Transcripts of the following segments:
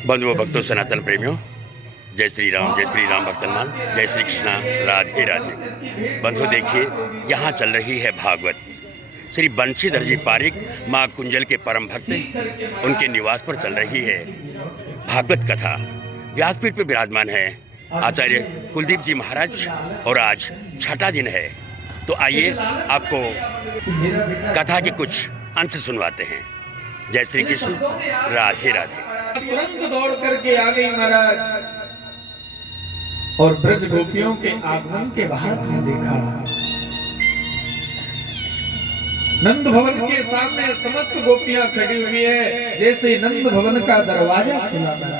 बंधुओं, भक्तों, सनातन प्रेमियों, जय श्री राम भक्तनमाल, जय श्री कृष्णा, राधे राधे। बंधुओं, देखिए यहाँ चल रही है भागवत। श्री बंशीधर जी पारिक माँ कुंजल के परम भक्त उनके निवास पर चल रही है भागवत कथा। व्यासपीठ पर विराजमान है आचार्य कुलदीप जी महाराज और आज छठा दिन है। तो आइए आपको कथा के कुछ अंश सुनवाते हैं। जय श्री कृष्ण, राधे राधे। तुरंत दौड़ करके आ गई महाराज और ब्रज गोपियों के आगमन के बाहर ने देखा। नंद भवन के सामने समस्त गोपियां खड़ी हुई है, जैसे नंद भवन का दरवाजा खुला था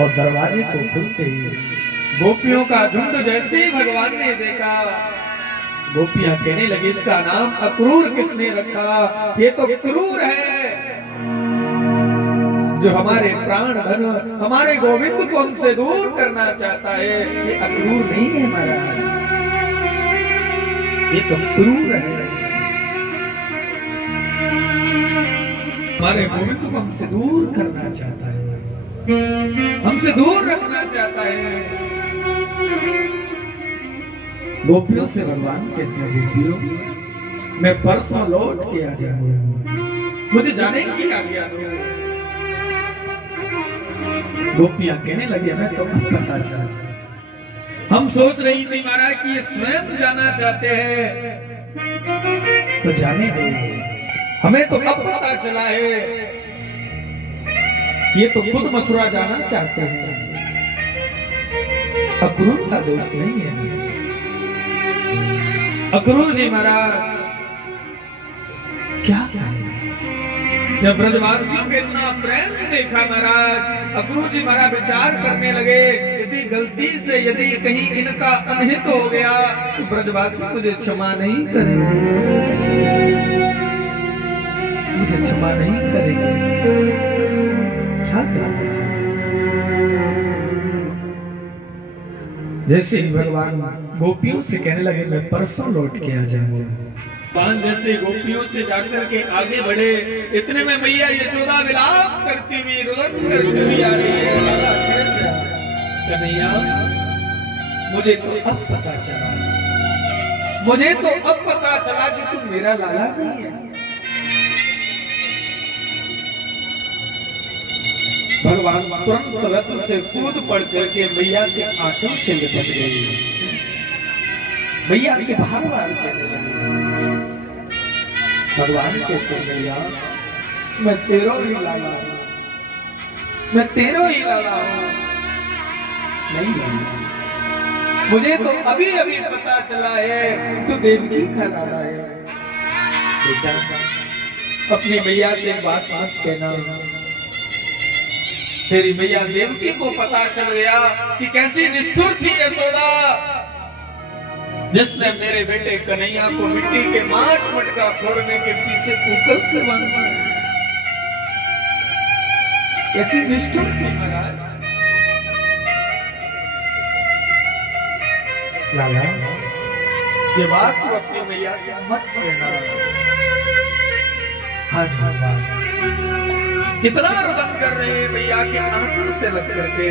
और दरवाजे को खुलते ही गोपियों का झुंड जैसे ही भगवान ने देखा, गोपियां कहने लगी, इसका नाम अक्रूर किसने रखा? ये तो क्रूर है जो हमारे प्राण धन, हमारे गोविंद को हमसे दूर करना चाहता है। ये अक्रूर नहीं है महाराज, ये तो क्रूर है। हमारे गोविंद को हमसे दूर करना चाहता है, हमसे दूर रखना चाहता है। गोपियों से भगवान कहते हैं, गोपियों मैं परसों लौट के आ जाऊंगा, मुझे जाने की आज्ञा दो। गोपियां कहने लगे, मैं तो पता चला, हम सोच रही थी महाराज कि ये स्वयं जाना चाहते हैं, तो जाने दो। हमें तो अब पता चला है ये तो खुद मथुरा जाना चाहते हैं, अक्रूर का दोष नहीं है। अक्रूर जी महाराज क्या जब ब्रजवासियों के इतना प्रेम देखा महाराज, अक्रूर जी महाराज विचार करने लगे, यदि गलती से यदि कहीं इनका अनहित हो गया तो ब्रजवासी मुझे क्षमा नहीं करेंगे, मुझे क्षमा नहीं करेंगे। क्या करना चाहिए? जैसे भगवान गोपियों से कहने लगे, मैं परसों लौट के आ जाऊंगा। भगवान जैसे गोपियों से जाकर के आगे बढ़े, इतने में मैया यशोदा विलाप करती हुई, रुदन करती हुई आ रही है। कन्हैया, मुझे तो अब पता चला, मुझे तो अब पता चला कि तुम मेरा लाला नहीं है। भगवान तुरंत रथ से कूद पड़ करके मैया के आंचल से लिपट गई, मैया से बाहर भगवान कहते हैं, मैया मैं तेरो ही लाला हूं, मैं तेरो ही लाला हूं। नहीं लाला, मुझे तो अभी अभी पता चला है तू देवकी का लाला है। बेटा अपनी मैया से बात कहना, तेरी मैया देवकी को पता चल गया कि कैसी निष्ठुर थी यशोदा, जिसने मेरे बेटे कन्हैया को मिट्टी के माट मटका फोड़ने के पीछे कुकल से बांधा। कैसी निष्ठुर थी महाराज। लाला, ये बात तो अपनी मैया से मत कहना। आज भगवान कितना रुदन कर रहे हैं, मैया के आंचल से लग करके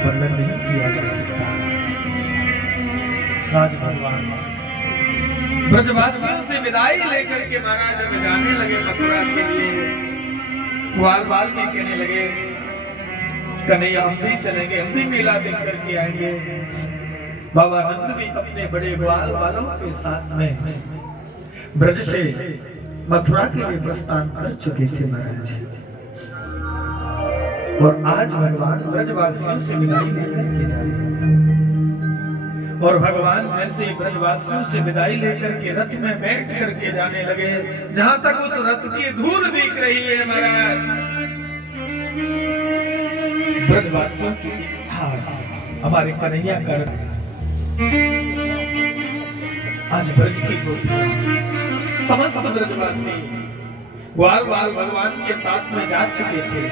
वर्णन नहीं किया जा सकता। राज भगवान ब्रजवासियों से विदाई लेकर के महाराज जब जाने लगे मथुरा के लिए, ग्वाल बाल भी कहने लगे, कन्हैया हम भी चलेंगे, हम भी मेला देख करके आएंगे। बाबा नंद भी अपने बड़े ग्वाल बालों के साथ में ब्रज से मथुरा के लिए प्रस्थान कर चुके थे महाराज, और आज भगवान ब्रजवासियों से विदाई लेकर के जा रहे हैं। और भगवान जैसे ब्रजवासियों से विदाई लेकर के रथ में बैठ करके जाने लगे, जहां तक उस रथ की धूल दिख रही है महाराज, ब्रजवासियों की खास हमारे कन्हैया का रथ। आज ब्रज की गोपियां, समस्त ब्रजवासी ग्वाल बाल भगवान के साथ में जा चुके थे,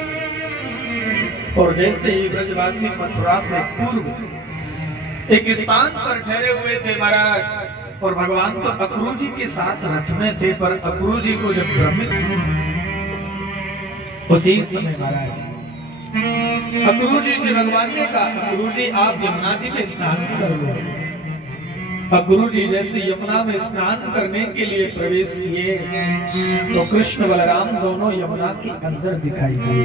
और जैसे ही ब्रजवासी मथुरा से पूर्व एक स्थान पर ठहरे हुए थे महाराज, और भगवान तो अक्रूर जी के साथ रथ में थे, पर अक्रूर जी को जब भ्रमित उसी समय महाराज अक्रूर जी से भगवान ने कहा, अक्रूर जी आप यमुना जी में स्नान कर लो। अक्रूर जी जैसे यमुना में स्नान करने के लिए प्रवेश किए तो कृष्ण बलराम दोनों यमुना के अंदर दिखाई दिए।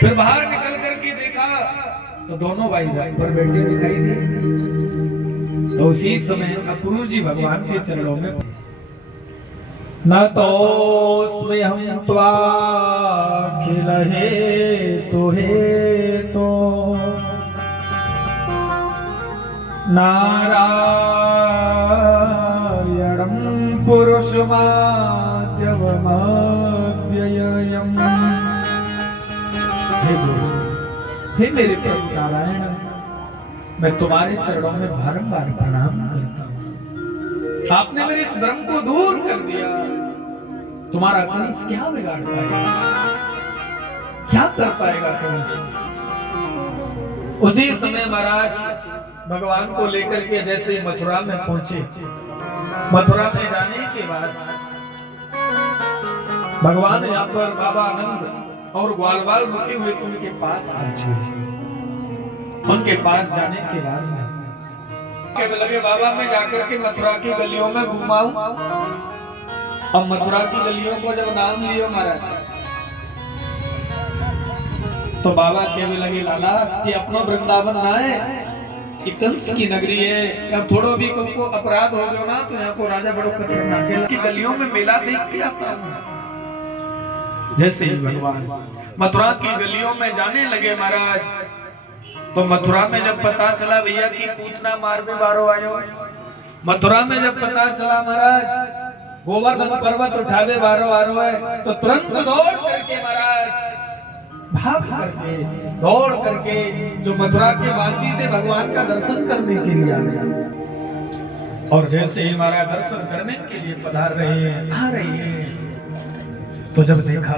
फिर बाहर निकल करके देखा तो दोनों भाई रथ पर बैठे दिखाई दिए। तो उसी समय अक्रूर जी भगवान के चरणों में न तो हम त्वा खिलहे तुहे तो नारायणं पुरुषमाद्यवमव्ययम्। हे गुरु, हे मेरे प्रभु नारायण, मैं तुम्हारे चरणों में बारंबार प्रणाम करता हूँ। आपने मेरे इस भ्रम को दूर कर दिया। तुम्हारा कंस क्या बिगाड़ पाएगा, क्या कर पाएगा कंस? उसी समय महाराज भगवान को लेकर के जैसे मथुरा में पहुंचे, मथुरा में जाने के बाद भगवान यहाँ पर बाबा आनंद और ग्वालवाल रुके हुए उनके पास पहुंचे। उनके पास जाने के बाद में लगे बाबा मैं जाकर के मथुरा की गलियों में घुमाऊं। अब मथुरा की गलियों को जब नाम लियो महाराज तो बाबा कहने लगे लाला ये अपना वृंदावन ना है, कि कंस की नगरी है। या थोड़ा भी को अपराध हो गया ना तो यहाँ को राजा बड़ो खतरनाक है कि गलियों में मेला देख के आता हूँ। जैसे ही भगवान मथुरा की गलियों में जाने लगे महाराज तो मथुरा में जब पता चला भैया कि पूतना मार में बारो आयो, मथुरा में जब पता चला महाराज गोवर्धन पर्वत उठावे बारो आरो है तो तुरंत दौड़ करके महाराज भाग करके दौड़ करके जो मथुरा के वासी थे भगवान का दर्शन करने के लिए आ गए। और जैसे ही हमारा दर्शन करने के लिए पधार रहे हैं, आ रहे हैं, तो जब देखा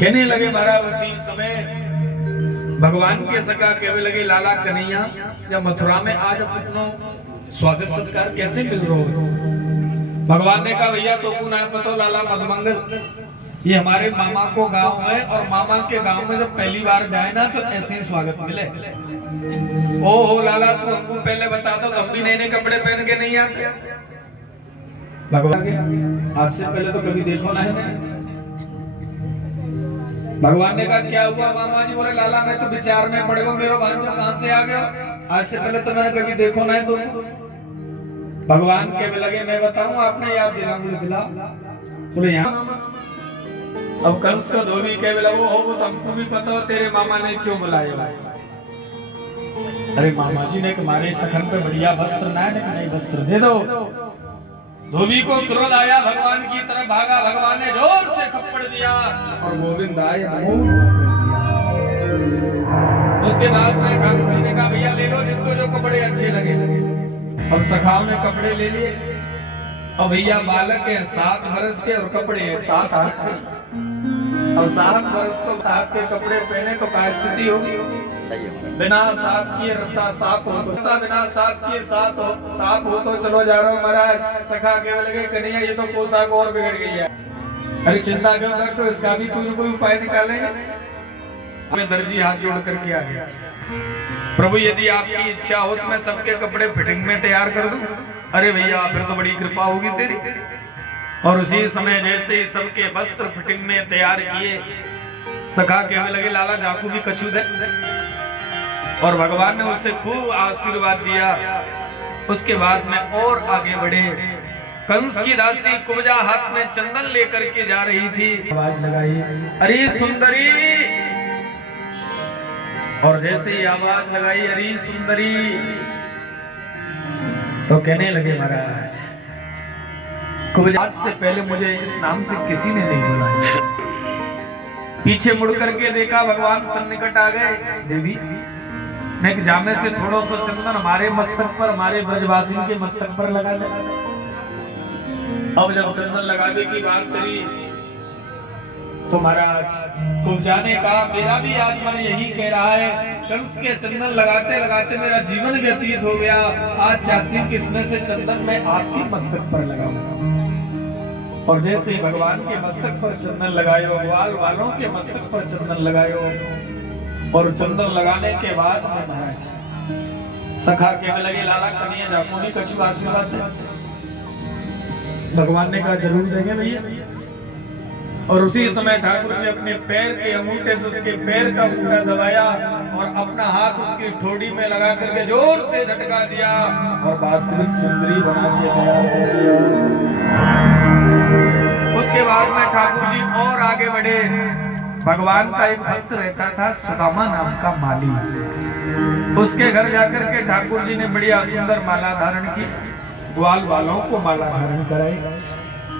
कहने लगे महाराज उसी समय भगवान के सका कहने लगे लाला कन्हैया जब मथुरा में आज अपना स्वागत सत्कार कैसे मिल रहा हो? भगवान ने कहा भैया तो ना पतो लाला मधुमंगल ये हमारे मामा को गांव है और मामा के गांव में जब पहली बार जाए ना तो ऐसे ही स्वागत मिले। ओ हो लाला तू हमको पहले बता दो तो हम भी नए नए कपड़े पहन के नहीं आते। भगवान आज से पहले तो कभी देखो ना है। भगवान ने कहा क्या हुआ मामा जी? बोले लाला मैं तो विचार में पड़ गया, मेरा भांजो कहां से आ गया? आज से पहले तो मैंने कभी देखो ना है तुमको। भगवान के लगे मैं बताऊं आपने याद दिला। बोले यहाँ अब कंस का धोबी कह बोला वो हो वो तो हमको भी पता हो तेरे मामा ने क्यों बुलाया। अरे मामा जी ने तुम्हारे सखन पे बढ़िया वस्त्र ना है, नए वस्त्र दे दो। धोबी को क्रोध आया, भगवान की तरफ भागा, भगवान ने जोर से थप्पड़ दिया और गोविंद आए उसके बाद में कंस ने कहा भैया ले लो जिसको जो कपड़े अच्छे लगे। और सखाओं ने कपड़े ले लिए और भैया बालक है 7 वर्ष के और कपड़े हैं 7 हाथ के। और 7 वर्ष को हाथ के कपड़े पहने तो क्या स्थिति होगी? बिना साफ किए रास्ता साफ हो तो बिना साफ किए साफ हो तो चलो जा रहा हूँ महाराज। सखा के लगे कन्हैया ये तो पोशाक और बिगड़ गई है। अरे चिंता क्यों कर, तो इसका भी कोई न कोई उपाय निकालेंगे। मैं दर्जी हाथ जोड़ करके आ गया, प्रभु यदि आपकी इच्छा हो तो मैं सबके कपड़े फिटिंग में तैयार कर दूं। अरे भैया फिर तो बड़ी कृपा होगी तेरी। और उसी समय जैसे ही सबके वस्त्र फिटिंग में तैयार किए सखा कहने लगे लाला जाकू भी कछू दे। और भगवान ने उसे खूब आशीर्वाद दिया। उसके बाद में और आगे बढ़े, कंस की दासी कुब्जा हाथ में चंदन लेकर के जा रही थी। आवाज लगाई अरे सुंदरी, और जैसे ही आवाज लगाई अरे सुंदरी तो कहने लगे महाराज कुब्जा आज से पहले मुझे इस नाम से किसी ने नहीं बुलाया। पीछे मुड़ करके देखा भगवान सन्निकट आ गए। देवी ने जामे से थोड़ा सा चंदन हमारे मस्तक पर, हमारे ब्रजवासी के मस्तक पर लगा दे। अब जब चंदन लगाने की बात करी तो महाराज कुब्जा ने कहा मेरा भी आज मन यही कह रहा है, कंस के चंदन लगाते लगाते मेरा जीवन व्यतीत हो गया। आज चाहती हूं कि इसमें से चंदन मैं आपके मस्तक पर लगाऊं। और जैसे ही भगवान के मस्तक पर चंदन लगायो, ग्वाल वालों के मस्तक पर चंदन लगायो, और चंदन लगाने के बाद में महाराज सखा के में लगे लाला कन्हैया जाकोनी कछु आशीर्वाद दे। भगवान ने कहा जरूर देंगे भैया। और उसी समय ठाकुर जी अपने पैर के अंगूठे से उसके पैर का अंगूठा दबाया और अपना हाथ उसकी ठोड़ी में लगा करके जोर से झटका दिया और वास्तविक सुंदरी बना के तैयार कर दिया। उसके बाद में ठाकुर जी और आगे बढ़े। भगवान का एक भक्त रहता था सुदामा नाम का माली। उसके घर जाकर के ठाकुर जी ने बढ़िया सुंदर माला धारण की, ग्वाल वालों को माला धारण कराई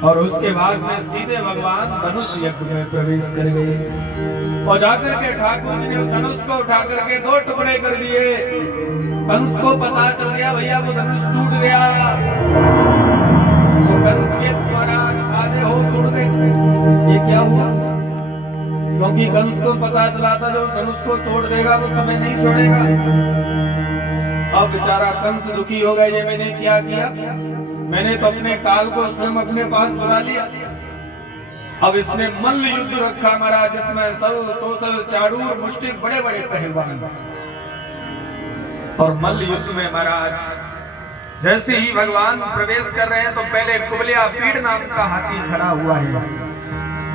और उसके बाद में सीधे भगवान धनुष यज्ञ में प्रवेश कर गए। और जाकर के ठाकुर जी ने धनुष को उठा करके 2 टुकड़े कर दिए। कंस को पता चल गया भैया वो धनुष टूट गया। तो कंस के द्वारा आधे हो टूट गए। ये क्या हुआ? क्योंकि कंस को पता चला था जो धनुष को तोड़ देगा वो कभी नहीं छोड़ेगा। अब बेचारा कंस दुखी हो गया, ये मैंने क्या किया, मैंने तो अपने काल को स्वयं अपने पास बुला लिया। अब इसने मल्ल युद्ध रखा महाराज, जिसमें सल तोसल चाड़ूर मुष्टिक बड़े बड़े पहलवान। और मल्ल युद्ध में महाराज जैसे ही भगवान प्रवेश कर रहे हैं तो पहले कुबलिया पीड़ नाम का हाथी खड़ा हुआ है।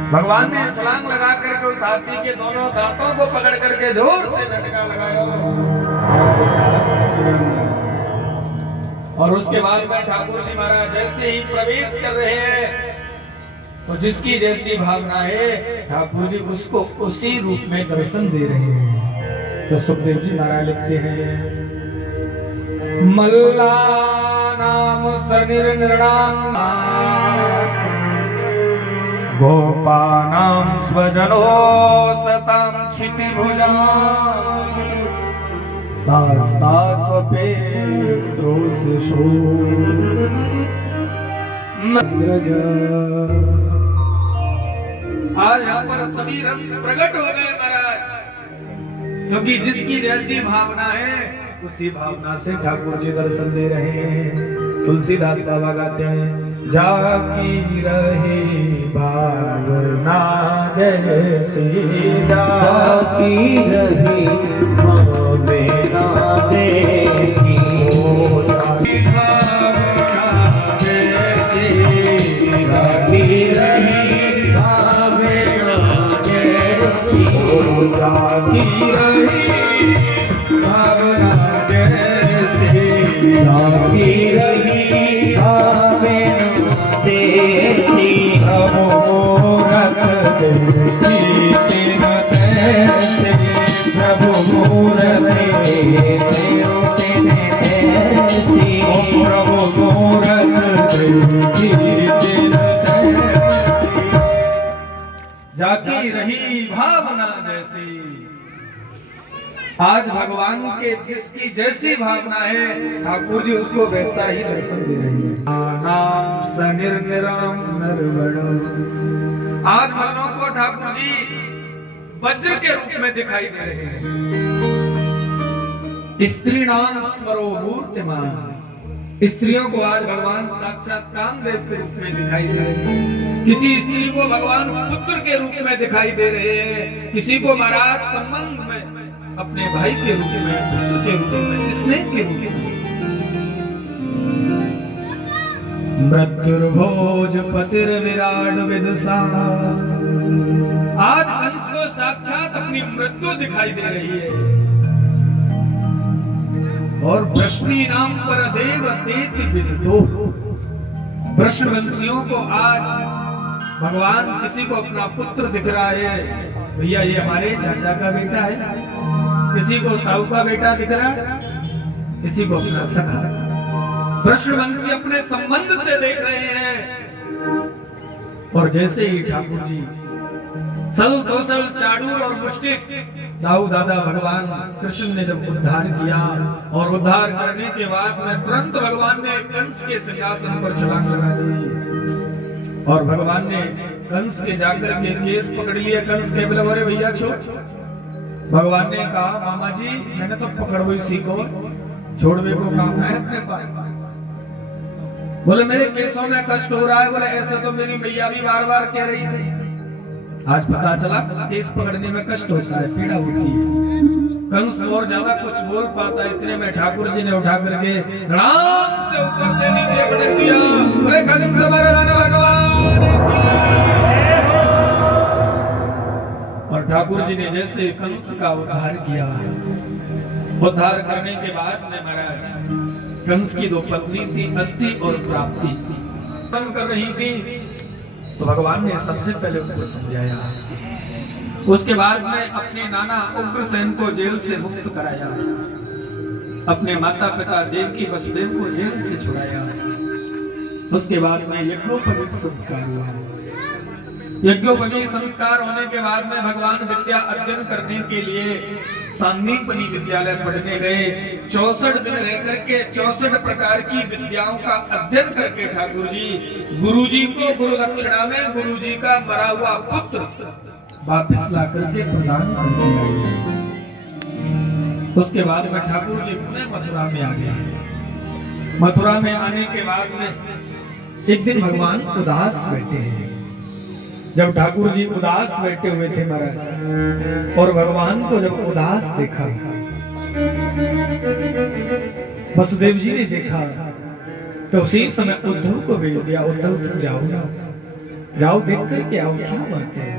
भगवान ने छलांग लगा करके उस हाथी के दोनों दांतों को पकड़ करके जोर से झटका लगाया। और उसके बाद में ठाकुर जी महाराज जैसे ही प्रवेश कर रहे हैं तो जिसकी जैसी भावना है ठाकुर जी उसको उसी रूप में दर्शन दे रहे हैं। तो सुखदेव जी महाराज लिखते हैं मल्ला नाम सनिर्नृणाम गोपानां स्वजनो सतां क्षितिभुजा शास्ता स्वपेत्रोस शो आज यहाँ पर सभी रस प्रकट हो गए महाराज, क्योंकि जिसकी जैसी भावना है उसी भावना से ठाकुर जी दर्शन दे रहे हैं। तुलसीदास बाबा गाते हैं जाकी रहे भावना जैसी, जाकी रहे भावना जैसी, जाकी रहे भावना जैसी, जाकी रहे भावना जैसी, जाकी रहे जाकी रही भावना जैसी। आज भगवान के जिसकी जैसी भावना है ठाकुर जी उसको वैसा ही दर्शन दे रही है। नाम सनिर्निराम नरवण। आज मनों को ठाकुर जी वज्र के रूप में दिखाई दे रहे हैं। स्त्री नाम स्वरो मूर्तिमान। स्त्रियों को आज भगवान साक्षात कामदेव के रूप में दिखाई दे रहे हैं। किसी स्त्री को भगवान पुत्र के रूप में दिखाई दे रहे हैं, किसी को महाराज संबंध में अपने भाई के रूप में, पुत्र के रूप में, स्नेह के रूप में। मृत्युर्भोज पतिर्विराट विदुषा। आज कंस को साक्षात अपनी मृत्यु दिखाई दे रही है। और वृष्णि नाम पर देव तेति विदितो। वृषवंशियों को आज भगवान किसी को अपना पुत्र दिख रहा है, भैया ये हमारे चाचा का बेटा है, किसी को ताऊ का बेटा दिख रहा है, किसी को अपना सखा। वृषवंशी अपने संबंध से देख रहे हैं। और जैसे ही ठाकुर जी सल तोसल चाड़ूल और मुष्टिक ताऊ दादा भगवान कृष्ण ने जब उद्धार किया और उद्धार करने के बाद में तुरंत भगवान ने कंस के सिंहासन पर छलांग लगा दी और भगवान ने कंस के जाकर के केस पकड़ लिए। कंस के बोले अरे भैया छोड़। भगवान ने कहा मामा जी मैंने तो पकड़ हुई सीखो, छोड़वे को काम है अपने पास। बोले मेरे केसों में कष्ट हो रहा है। बोले ऐसे तो मेरी मैया भी बार बार कह रही थी। आज पता चला केस पकड़ने में कष्ट होता है, पीड़ा होती है। कंस और ज्यादा कुछ बोल पाता है, इतने में ठाकुर जी ने उठा करके राम से ऊपर से नीचे पटक दिया। बोले कंस मरदान भगवान। और ठाकुर जी ने जैसे कंस का उद्धार किया, उद्धार करने के बाद में महाराज कंस की दो पत्नी थी, अस्थि और प्राप्ति, कर रही थी। तो भगवान ने सबसे पहले उनको समझाया। उसके बाद में अपने नाना उग्रसेन को जेल से मुक्त कराया, अपने माता पिता देवकी वसुदेव को जेल से छुड़ाया। उसके बाद में यज्ञोपवीत संस्कार हुआ। यज्ञोपवीत संस्कार होने के बाद में भगवान विद्या अध्ययन करने के लिए सांदीपनि विद्यालय पढ़ने गए। 64 दिन रह करके 64 प्रकार की विद्याओं का अध्ययन करके ठाकुर जी गुरु जी को गुरु दक्षिणा में गुरु जी का मरा हुआ पुत्र वापिस ला करके प्रदान कर दिया। उसके बाद में ठाकुर जी पुनः मथुरा में आ गए। मथुरा में आने के बाद में एक दिन भगवान उदास बैठे हैं। जब ठाकुर जी उदास बैठे हुए थे महाराज, और भगवान को जब उदास देखा, वसुदेव जी ने देखा, तो उसी समय उद्धव को भेज दिया। उद्धव तुम जाओ ना, जाओ देख करके आओ क्या बात है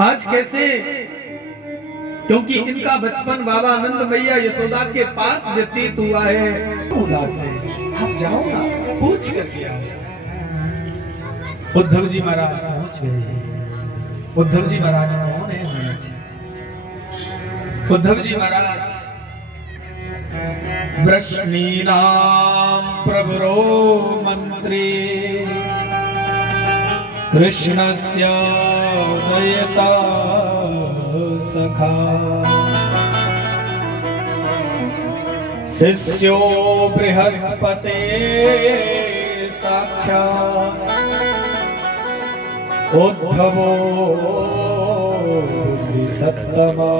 आज कैसे, क्योंकि इनका बचपन बाबा आनंद मैया यशोदा के पास व्यतीत हुआ है। उदास है, आप जाओ ना, पूछ करके आओ। उद्धव जी महाराज पहुंच गए। उद्धव जी महाराज कौन है महाराज? उद्धव जी महाराज वृष्णीनाम प्रभुरो मंत्री कृष्णस्य दयता सखा शिष्यो बृहस्पते साक्षात् उद्धवो बुद्धिसत्तमा।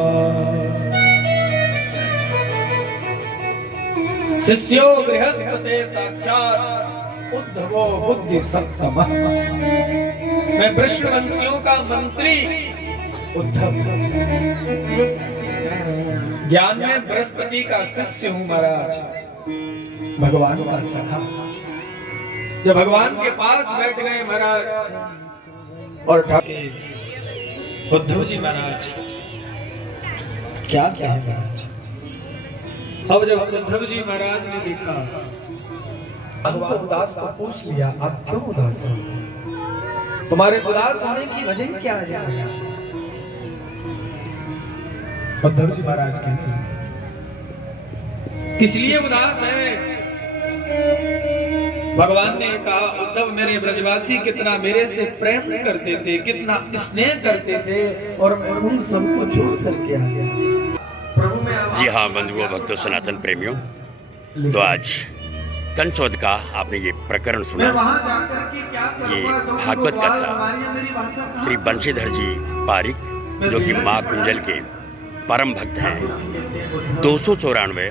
शिष्यो बृहस्पते साक्षात् उद्धवो बुद्धिसत्तमा। मैं वृषणवंशियों का मंत्री उद्धव, ज्ञान में बृहस्पति का शिष्य हूं महाराज, भगवान का सखा। जब भगवान के पास बैठ गए महाराज और ठाकुर उद्धव जी महाराज क्या कहे महाराज। अब जब उद्धव जी महाराज ने देखा, भगवान उदास तो पूछ लिया, आप क्यों उदास हो, तुम्हारे उदास होने की वजह क्या है? उद्धव जी महाराज कहते किस लिए उदास है? भगवान ने कहा, उद्धव मेरे ब्रजवासी कितना मेरे से प्रेम करते थे, कितना स्नेह करते थे, और मैं उन सबको छोड़ करके आ गया। प्रभु में जी हाँ बंधुओं, भक्तों, सनातन प्रेमियों, तो आज कंसवध का आपने ये प्रकरण सुना। ये भागवत कथा श्री बंशीधर जी पारिक, जो कि माँ कुंजल के परम भक्त हैं, 294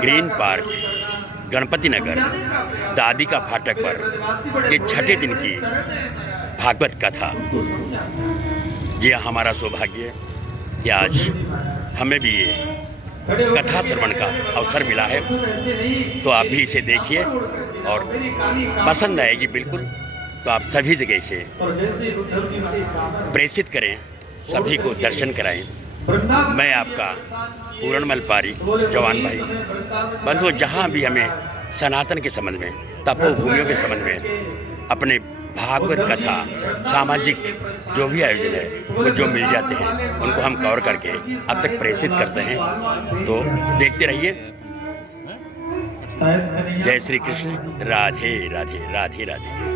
ग्रीन पार्क, गणपति नगर, दादी का फाटक पर ये छठे दिन की भागवत कथा। ये हमारा सौभाग्य कि आज हमें भी ये कथा श्रवण का अवसर मिला है। तो आप भी इसे देखिए और पसंद आएगी बिल्कुल। तो आप सभी जगह से प्रेषित करें, सभी को दर्शन कराएं। मैं आपका पूरणमल पारिक, जवान भाई। बंधुओं, जहाँ भी हमें सनातन के संबंध में, तपोभूमियों के संबंध में, अपने भागवत कथा, सामाजिक जो भी आयोजन है, वो जो मिल जाते हैं उनको हम कवर करके अब तक प्रेषित करते हैं। तो देखते रहिए। जय श्री कृष्ण। राधे राधे राधे राधे।